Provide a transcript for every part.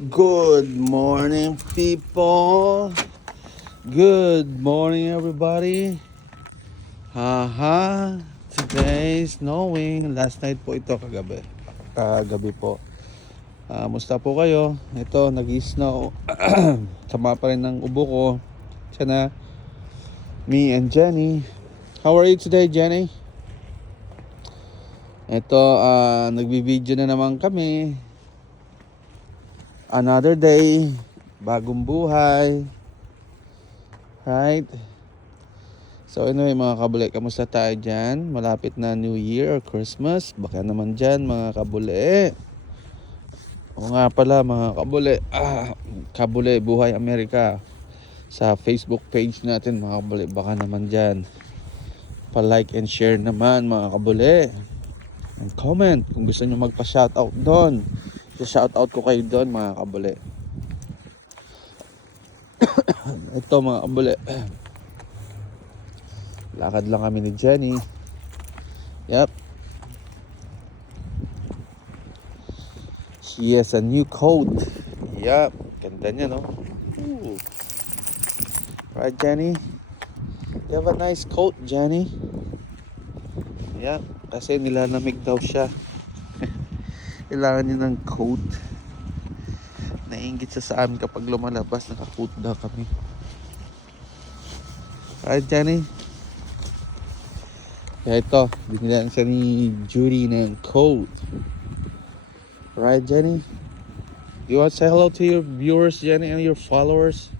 Good morning, people. Good morning, everybody. Haha. Today is snowing. Last night po ito, kagabi. Kagabi po. Musta po kayo? Ito, nag-snow. Sama pa rin ng ubo ko. Sana, me and Jenny. How are you today, Jenny? Ito, nagbibideo na naman kami. Another day, bagong buhay. Right? So anyway mga kabuli, kamusta tayo dyan? Malapit na New Year or Christmas. Baka naman dyan mga kabuli. O nga pala mga kabuli, Kabuli Buhay Amerika. Sa Facebook page natin mga kabuli. Baka naman dyan pa-like and share naman mga kabuli. And comment kung gusto nyo magpa-shoutout doon. Shoutout ko kayo doon mga kabuli. Ito mga kabuli, lakad lang kami ni Jenny. Yep. She has a new coat. Yep. Ganda niya, no? Ooh. Right, Jenny? You have a nice coat, Jenny. Yep. Kasi nilalamig daw siya. Kailangan niya ng coat. Nainggit sa amin kapag lumalabas, naka-coat daw kami. Right, Jenny? Kaya ito, binilan siya ni Judy ng coat. Right, Jenny? You want to say hello to your viewers, Jenny, and your followers?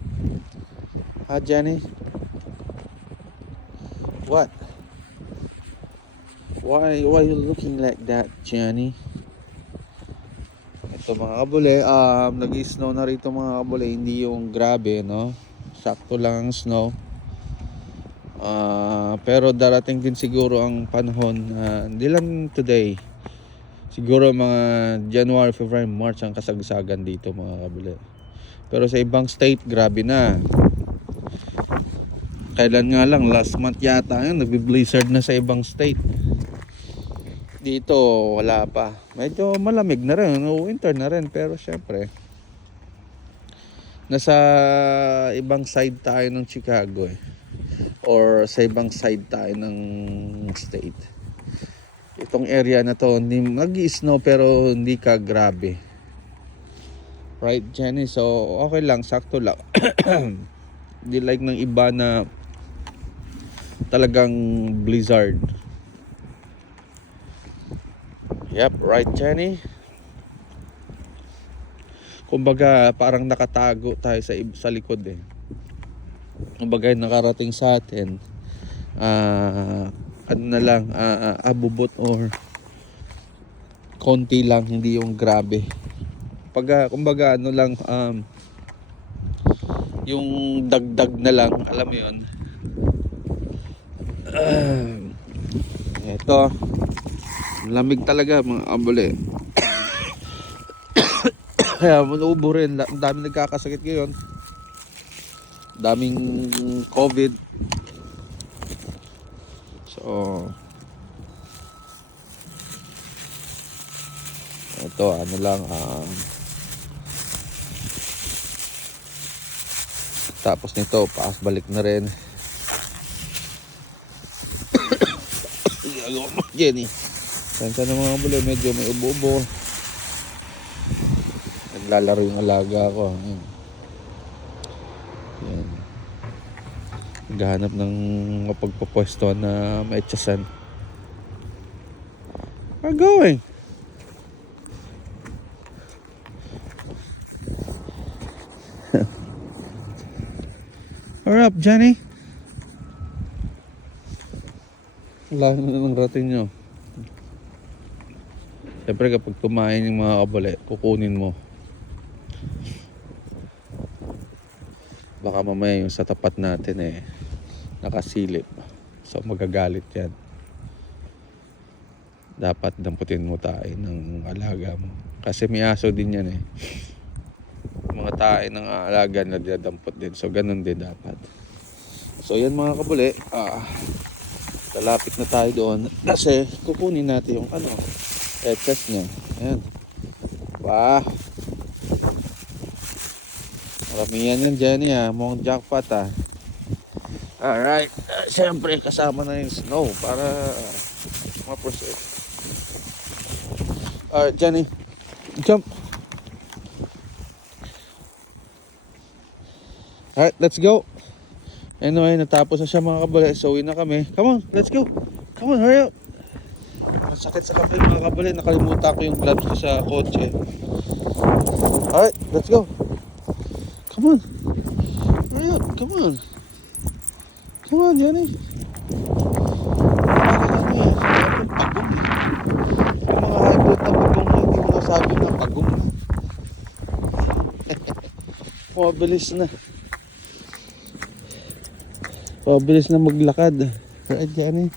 Huh, Jenny? What? Why are you looking like that, Jenny? Ito mga kabuli, nag-snow na rito mga kabuli, hindi yung grabe, no? Sakto lang ang snow. Pero darating din siguro ang panahon, hindi lang today. Siguro mga January, February, March ang kasagsagan dito mga kabuli. Pero sa ibang state, grabe na. Kailan nga lang, last month yata yun, nagbi-blizzard na sa ibang state. Dito wala pa. Medyo malamig na rin, winter na rin, pero syempre nasa ibang side tayo ng Chicago or sa ibang side tayo ng state. Itong area na to nag-i-snow pero hindi ka grabe. Right, Jenny? So okay lang, sakto lang. Hindi like ng iba na talagang blizzard. Yep, right, Jenny? Kumbaga parang nakatago tayo sa likod Kumbaga nakarating sa atin, ano na lang, abubot or konti lang, hindi yung grabe. Kumbaga ano lang, yung dagdag na lang, alam mo yun. Ito, lamig talaga mga kabuli. Kaya manuubo rin. Ang daming nagkakasakit ngayon. Daming COVID. So ito ano lang, tapos nito paas balik na rin. Jenny, saan na mga kabuli, medyo may ubo-ubo. Naglalaro yung alaga ko. Yan. Naghahanap ng mapagpapwesto na maitsasan. Where going? Hurry up, Jenny. Wala na ng rating nyo. Siyempre kapag tumahin yung mga kabuli, kukunin mo. Baka mamaya yung sa tapat natin nakasilip. So magagalit yan. Dapat damputin mo tayo ng alaga mo. Kasi may aso din yan Mga tayo ng alaga na dadampot din. So ganun din dapat. So yan mga kabuli, lalapit na tayo doon. Kasi kukunin natin yung excess niya. Ayan. Karamihan yan Jenny mukhang jackpot Alright, siyempre kasama na yung snow para ma-proceed. Alright Jenny, jump. Alright, let's go. Anyway, natapos na siya mga kabali. So uwi na kami. Come on, let's go. Come on, hurry up. Masakit sa kamay mga kabali. Nakalimutan ko yung gloves ko sa kotse. Alright, let's go. Come on. Hurry up, come on. Come on, Jenny. Yung mga hybrid na pagong hindi mo nasabi na pagong. Mabilis na. Mabilis na maglakad. Right, Jenny?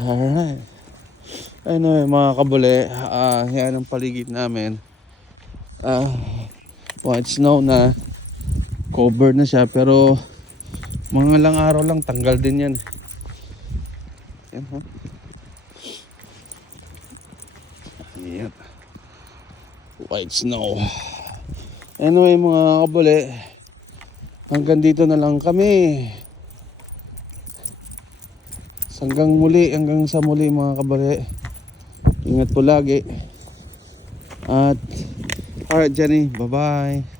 Alright. Anyway, mga kabule, yan ang paligid namin. White snow na. Cover na siya, pero mga lang araw lang, tanggal din yan. Yan, ha? Yan. White snow. Anyway, mga kabule, hanggang dito na lang kami. Hanggang sa muli mga kabule. Ingat po lagi. At alright Jenny, bye bye.